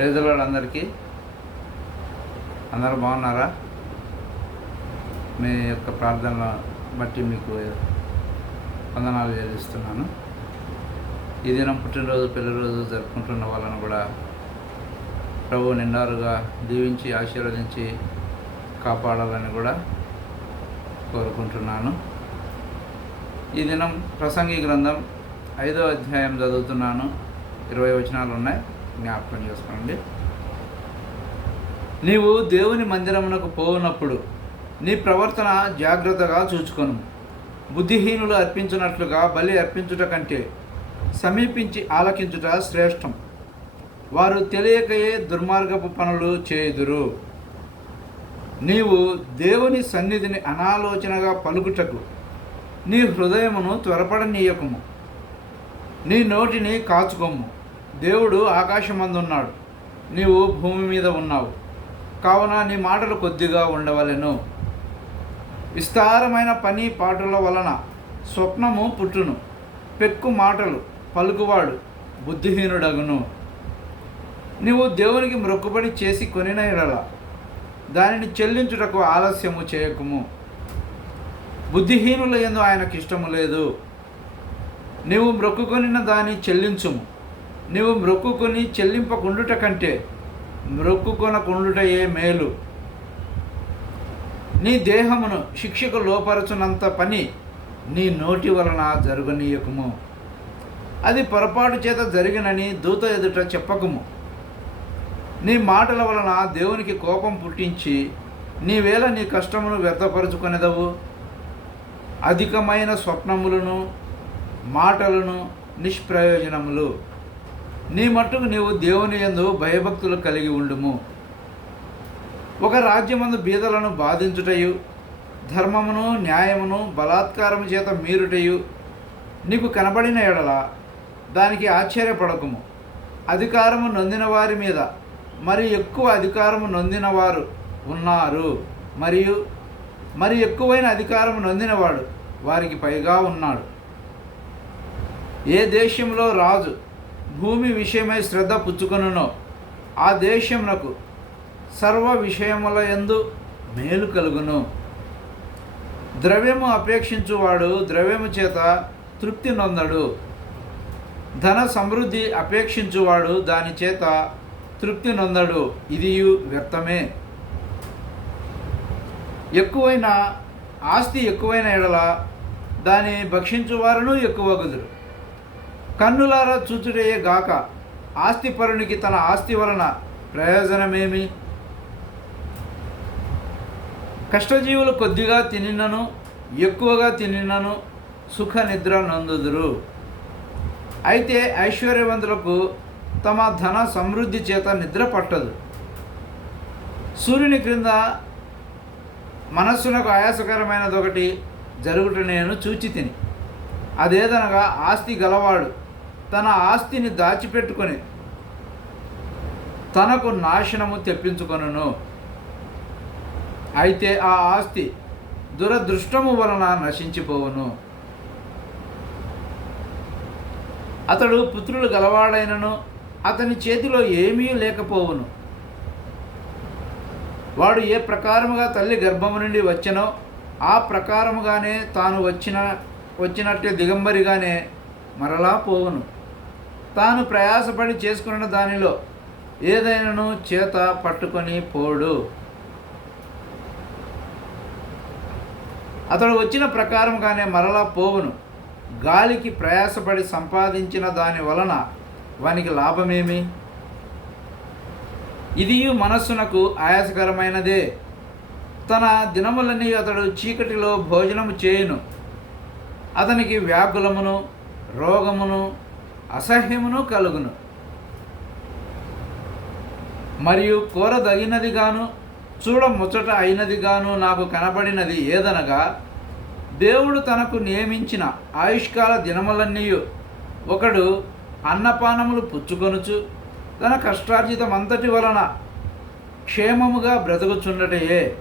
పేదవాళ్ళందరికీ అందరూ బాగున్నారా? మీ యొక్క ప్రార్థనల బట్టి మీకు వందనాలు చెల్లిస్తున్నాను. ఈ దినం పుట్టినరోజు పెళ్ళిరోజు జరుపుకుంటున్న వాళ్ళను కూడా ప్రభు నిండారుగా దీవించి ఆశీర్వదించి కాపాడాలని కూడా కోరుకుంటున్నాను. ఈ దినం ప్రసంగి గ్రంథం ఐదో అధ్యాయం చదువుతున్నాను. ఇరవై వచనాలు ఉన్నాయి జ్ఞాపకం చేసుకోండి. నీవు దేవుని మందిరమునకు పోవునప్పుడు నీ ప్రవర్తన జాగ్రత్తగా చూచుకొను. బుద్ధిహీనులు అర్పించినట్లుగా బలి అర్పించుట కంటే సమీపించి ఆలకించుట శ్రేష్టం. వారు తెలియకయే దుర్మార్గపు పనులు చేయుదురు. నీవు దేవుని సన్నిధిని అనాలోచనగా పలుకుటకు నీ హృదయమును త్వరపడనీయకము. నీ నోటిని కాచుకోము దేవుడు ఆకాశమందున్నాడు. నీవు భూమి మీద ఉన్నావు. కావున నీ మాటలు కొద్దిగా ఉండవలెను. విస్తారమైన పని పాటల వలన స్వప్నము పుట్టును. పెక్కు మాటలు పలుకువాడు బుద్ధిహీనుడగును. నీవు దేవునికి మ్రొక్కుబడి చేసి కొనిన ఎడల దానిని చెల్లించుటకు ఆలస్యము చేయకుము. బుద్ధిహీనుల ఎందు ఆయనకి ఇష్టము లేదు. నీవు మ్రొక్కుకొనిన దాన్ని చెల్లించుము. నీవు మ్రొక్కుకొని చెల్లింపకుండుట కంటే మ్రొక్కుకొనకుండుటయే మేలు. నీ దేహమును శిక్షకు లోపరచునంత పని నీ నోటి వలన జరగనీయకుము. అది పొరపాటు చేత జరిగినని దూత ఎదుట చెప్పకుము. నీ మాటల వలన దేవునికి కోపం పుట్టించి నీవేళ నీ కష్టమును వ్యర్థపరుచుకునేదవు. అధికమైన స్వప్నములను మాటలను నిష్ప్రయోజనములు. నీ మట్టుకు నీవు దేవుని యందు భయభక్తులు కలిగి ఉండుము. ఒక రాజ్యమందు బీదలను బాధించుటయు ధర్మమును న్యాయమును బలాత్కారము చేత మీరుటయు నీకు కనబడిన ఎడల దానికి ఆశ్చర్యపడకుము. అధికారము నొందిన వారి మీద మరి ఎక్కువ అధికారము నొందిన వారు ఉన్నారు. మరియు మరి ఎక్కువైన అధికారము నొందినవాడు వారికి పైగా ఉన్నాడు. ఏ దేశంలో రాజు భూమి విషయమై శ్రద్ధ పుచ్చుకొనునో. ఆ దేశమునకు సర్వ విషయముల ఎందు మేలు కలుగును. ద్రవ్యము అపేక్షించువాడు ద్రవ్యము చేత తృప్తి నొందడు. ధన సమృద్ధి అపేక్షించువాడు దాని చేత తృప్తి నొందడు. ఇది వ్యర్థమే. ఎక్కువైన ఆస్తి ఎక్కువైన ఎడల దాన్ని భక్షించువారును ఎక్కువగుదురు. కన్నులారా చూచుటయే గాక ఆస్తిపరునికి తన ఆస్తి వలన ప్రయోజనమేమి? కష్టజీవులు కొద్దిగా తినినను ఎక్కువగా తినినను సుఖ నిద్ర నందుదురు. అయితే ఐశ్వర్యవంతులకు తమ ధన సమృద్ధి చేత నిద్ర పట్టదు. సూర్యుని క్రింద మనస్సునకు ఆయాసకరమైనది ఒకటి జరుగుట నేను చూచి తిని అదేదనగా ఆస్తి గలవాడు తన ఆస్తిని దాచిపెట్టుకొని తనకు నాశనము తెప్పించుకొనును. అయితే ఆ ఆస్తి దురదృష్టము వలన నశించిపోవును. అతడు పుత్రులు గలవాడైనను అతని చేతిలో ఏమీ లేకపోవును. వాడు ఏ ప్రకారముగా తల్లి గర్భము నుండి వచ్చినో ఆ ప్రకారముగానే తాను వచ్చిన వచ్చినట్టే దిగంబరిగానే మరలా పోవును. తాను ప్రయాసపడి చేసుకున్న దానిలో ఏదైనాను చేత పట్టుకొని పోడు. అతడు వచ్చిన ప్రకారంగానే మరలా పోవును. గాలికి ప్రయాసపడి సంపాదించిన దాని వలన వానికి లాభమేమి? ఇది మనస్సునకు ఆయాసకరమైనదే. తన దినములన్నీ అతడు చీకటిలో భోజనము చేయును. అతనికి వ్యాకులమును రోగమును అసహ్యమును కలుగును. మరియు కోరదగినదిగాను చూడ ముచ్చట అయినదిగాను నాకు కనబడినది ఏదనగా దేవుడు తనకు నియమించిన ఆయుష్కాల దినములన్నీ ఒకడు అన్నపానములు పుచ్చుకొనుచు తన కష్టార్జితమంతటి వలన క్షేమముగా బ్రతుకుచుండటయే.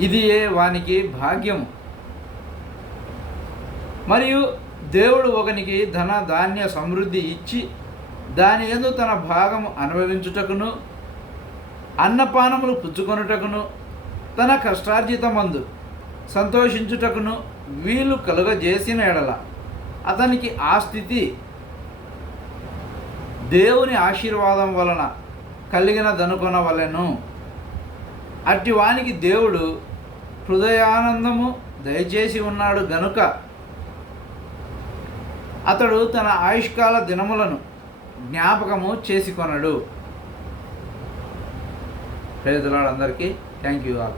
ఇది ఏ వానికి భాగ్యము. మరియు దేవుడు ఒకనికి ధన ధాన్య సమృద్ధి ఇచ్చి దాని ఎందు తన భాగము అనుభవించుటకును అన్నపానములు పుచ్చుకొనుటకును తన కష్టార్జితమందు సంతోషించుటకును వీలు కలుగజేసిన ఎడల అతనికి ఆ స్థితి దేవుని ఆశీర్వాదం వలన కలిగిన దనుకొన వలెను అట్టి వానికి దేవుడు హృదయానందము దయచేసి ఉన్నాడు గనుక అతడు తన ఆయుష్కాల దినములను జ్ఞాపకము చేసుకొనడు. పేదలాడు అందరికీ థ్యాంక్ యూ ఆల్.